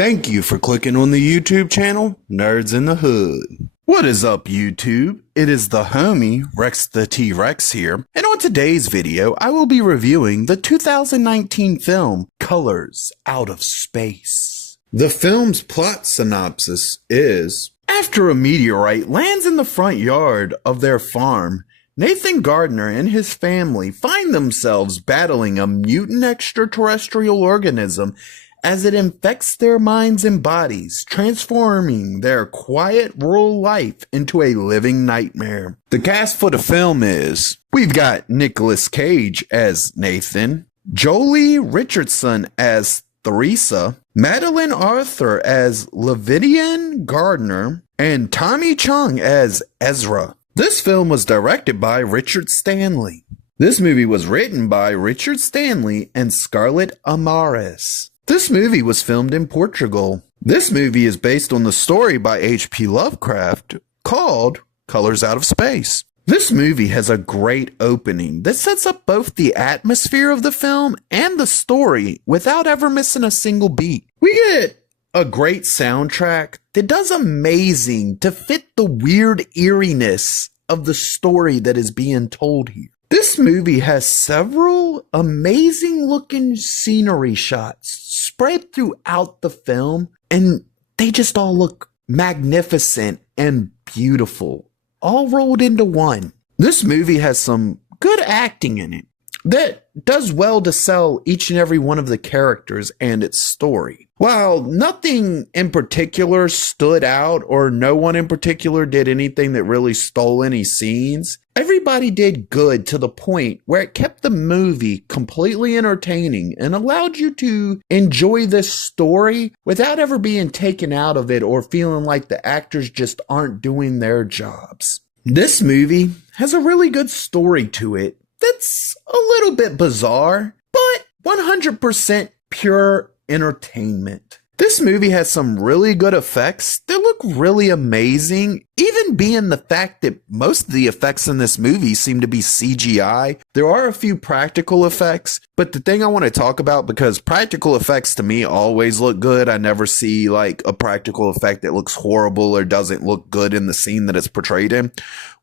Thank you for clicking on the YouTube channel, Nerds in the Hood. What is up, YouTube? It is the homie, Rex the T-Rex here, and on today's video, I will be reviewing the 2019 film, Colors Out of Space. The film's plot synopsis is, after a meteorite lands in the front yard of their farm, Nathan Gardner and his family find themselves battling a mutant extraterrestrial organism as it infects their minds and bodies, transforming their quiet rural life into a living nightmare. The cast for the film is, we've got Nicolas Cage as Nathan, Joely Richardson as Theresa, Madeline Arthur as Lavidian Gardner, and Tommy Chung as Ezra. This film was directed by Richard Stanley. This movie was written by Richard Stanley and Scarlett Amaris. This movie was filmed in Portugal. This movie is based on the story by H.P. Lovecraft called Colors Out of Space. This movie has a great opening that sets up both the atmosphere of the film and the story without ever missing a single beat. We get a great soundtrack that does amazing to fit the weird eeriness of the story that is being told here. This movie has several amazing looking scenery shots spread throughout the film, and they just all look magnificent and beautiful, all rolled into one. This movie has some good acting in it that does well to sell each and every one of the characters and its story. While nothing in particular stood out or no one in particular did anything that really stole any scenes, everybody did good to the point where it kept the movie completely entertaining and allowed you to enjoy this story without ever being taken out of it or feeling like the actors just aren't doing their jobs. This movie has a really good story to it that's a little bit bizarre, but 100% pure entertainment. This movie has some really good effects that look really amazing, even being the fact that most of the effects in this movie seem to be CGI. There are a few practical effects, but the thing I want to talk about, because practical effects to me always look good. I never see like a practical effect that looks horrible or doesn't look good in the scene that it's portrayed in.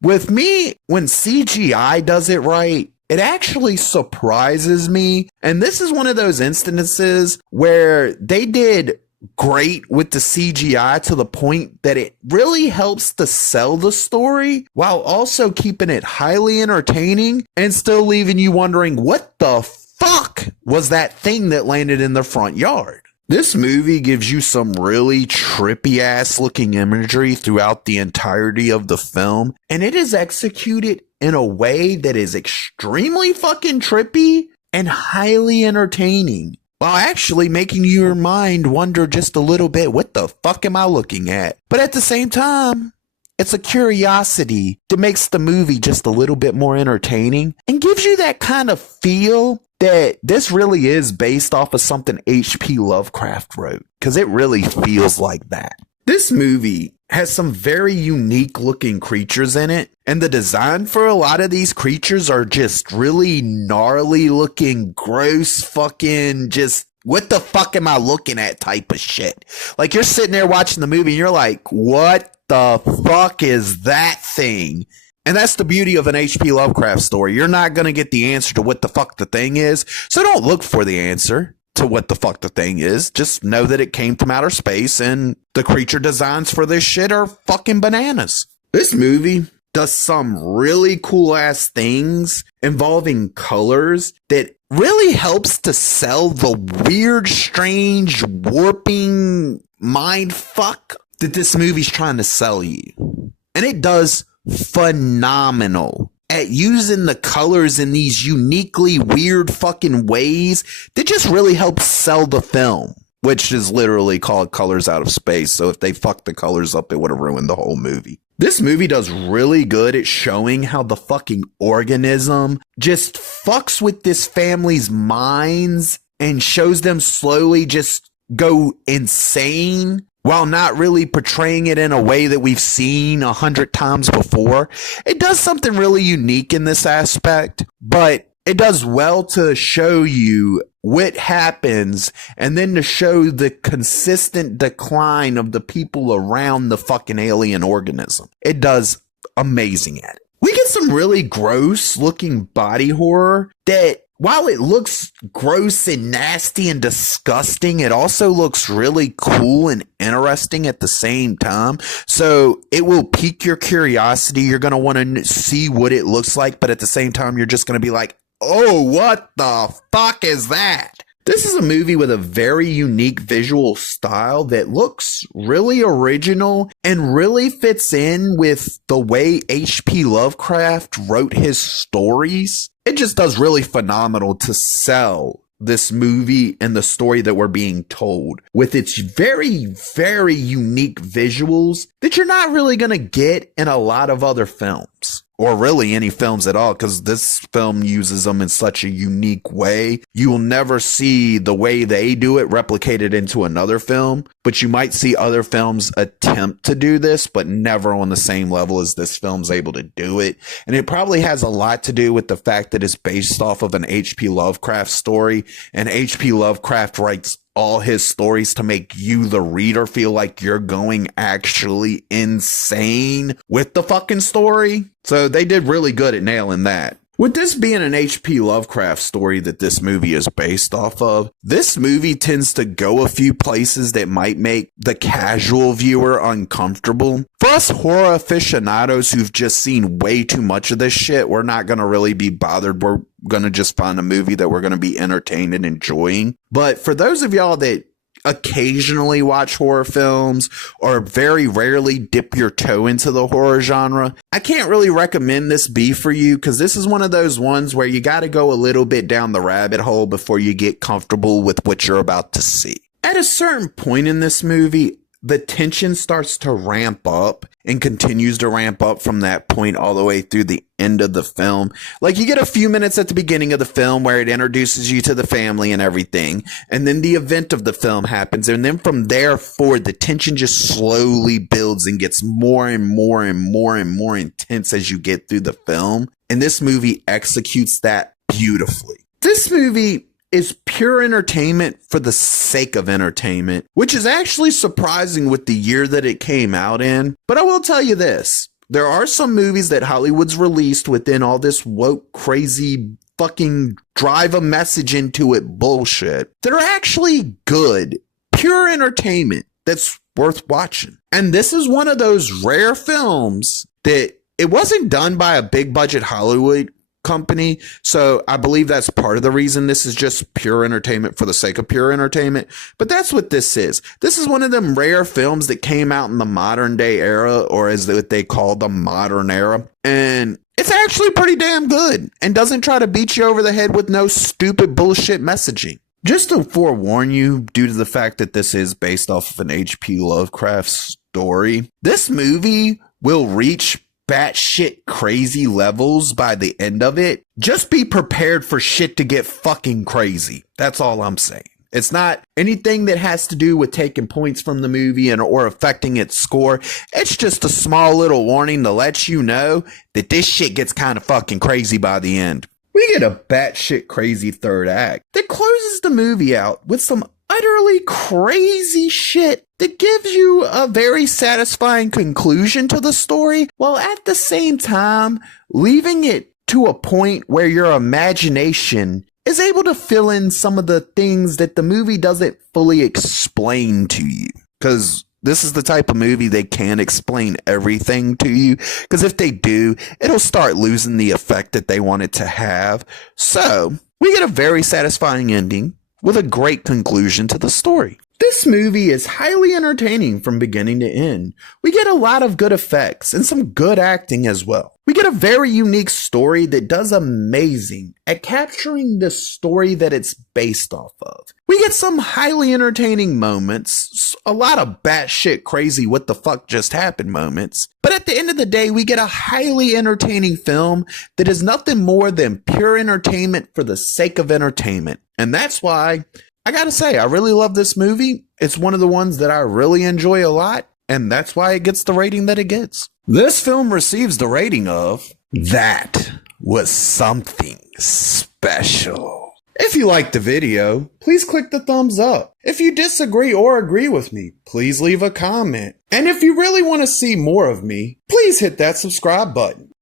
With me, when CGI does it right, it actually surprises me. And this is one of those instances where they did great with the CGI to the point that it really helps to sell the story while also keeping it highly entertaining and still leaving you wondering, what the fuck was that thing that landed in the front yard? This movie gives you some really trippy ass looking imagery throughout the entirety of the film, and it is executed in a way that is extremely fucking trippy and highly entertaining, while actually making your mind wonder just a little bit, what the fuck am I looking at? But at the same time, it's a curiosity that makes the movie just a little bit more entertaining and gives you that kind of feel that this really is based off of something H.P. Lovecraft wrote, because it really feels like that. This movie has some very unique looking creatures in it, and the design for a lot of these creatures are just really gnarly looking, gross fucking just what the fuck am I looking at type of shit. Like, you're sitting there watching the movie and you're like, what the fuck is that thing? And that's the beauty of an H.P. Lovecraft story. You're not going to get the answer to what the fuck the thing is. So don't look for the answer to what the fuck the thing is. Just know that it came from outer space and the creature designs for this shit are fucking bananas. This movie does some really cool ass things involving colors that really helps to sell the weird, strange, warping mind fuck that this movie's trying to sell you. And it does phenomenal at using the colors in these uniquely weird fucking ways that just really helps sell the film, which is literally called Colors Out of Space. So if they fucked the colors up, it would have ruined the whole movie. This movie does really good at showing how the fucking organism just fucks with this family's minds and shows them slowly just go insane, while not really portraying it in a way that we've seen 100 times before. It does something really unique in this aspect, but it does well to show you what happens and then to show the consistent decline of the people around the fucking alien organism. It does amazing at it. We get some really gross looking body horror that, while it looks gross and nasty and disgusting, it also looks really cool and interesting at the same time. So it will pique your curiosity. You're going to want to see what it looks like, but at the same time, you're just going to be like, oh, what the fuck is that? This is a movie with a very unique visual style that looks really original and really fits in with the way H.P. Lovecraft wrote his stories. It just does really phenomenal to sell this movie and the story that we're being told with its very, very unique visuals that you're not really going to get in a lot of other films. Or really any films at all, because this film uses them in such a unique way. You will never see the way they do it replicated into another film, but you might see other films attempt to do this, but never on the same level as this film's able to do it. And it probably has a lot to do with the fact that it's based off of an H.P. Lovecraft story, and H.P. Lovecraft writes all his stories to make you, the reader, feel like you're going actually insane with the fucking story. So they did really good at nailing that. With this being an H.P. Lovecraft story that this movie is based off of, this movie tends to go a few places that might make the casual viewer uncomfortable. For us horror aficionados who've just seen way too much of this shit, we're not going to really be bothered. We're going to just find a movie that we're going to be entertained and enjoying. But for those of y'all that occasionally watch horror films or very rarely dip your toe into the horror genre, I can't really recommend this be for you, because this is one of those ones where you got to go a little bit down the rabbit hole before you get comfortable with what you're about to see. At a certain point in this movie, the tension starts to ramp up and continues to ramp up from that point all the way through the end of the film. Like, you get a few minutes at the beginning of the film where it introduces you to the family and everything, and then the event of the film happens, and then from there forward, the tension just slowly builds and gets more and more and more and more intense as you get through the film. And this movie executes that beautifully. This movie is pure entertainment for the sake of entertainment, which is actually surprising with the year that it came out in. But I will tell you this, there are some movies that Hollywood's released within all this woke, crazy, fucking drive a message into it bullshit that are actually good, pure entertainment that's worth watching. And this is one of those rare films that it wasn't done by a big budget Hollywood company, so I believe that's part of the reason this is just pure entertainment for the sake of pure entertainment. But that's what this is. This is one of them rare films that came out in the modern day era, or as what they call the modern era, and it's actually pretty damn good and doesn't try to beat you over the head with no stupid bullshit messaging. Just to forewarn you, due to the fact that this is based off of an H.P. Lovecraft story, this movie will reach batshit crazy levels by the end of it. Just be prepared for shit to get fucking crazy. That's all I'm saying. It's not anything that has to do with taking points from the movie or affecting its score. It's just a small little warning to let you know that this shit gets kind of fucking crazy by the end. We get a batshit crazy third act that closes the movie out with some utterly crazy shit that gives you a very satisfying conclusion to the story, while at the same time leaving it to a point where your imagination is able to fill in some of the things that the movie doesn't fully explain to you. Because this is the type of movie they can't explain everything to you, because if they do, it'll start losing the effect that they want it to have. So we get a very satisfying ending with a great conclusion to the story. This movie is highly entertaining from beginning to end. We get a lot of good effects and some good acting as well. We get a very unique story that does amazing at capturing the story that it's based off of. We get some highly entertaining moments, a lot of batshit crazy what the fuck just happened moments. But at the end of the day, we get a highly entertaining film that is nothing more than pure entertainment for the sake of entertainment. And that's why I gotta say, I really love this movie. It's one of the ones that I really enjoy a lot, and that's why it gets the rating that it gets. This film receives the rating of, that was something special. If you liked the video, please click the thumbs up. If you disagree or agree with me, please leave a comment. And if you really want to see more of me, please hit that subscribe button.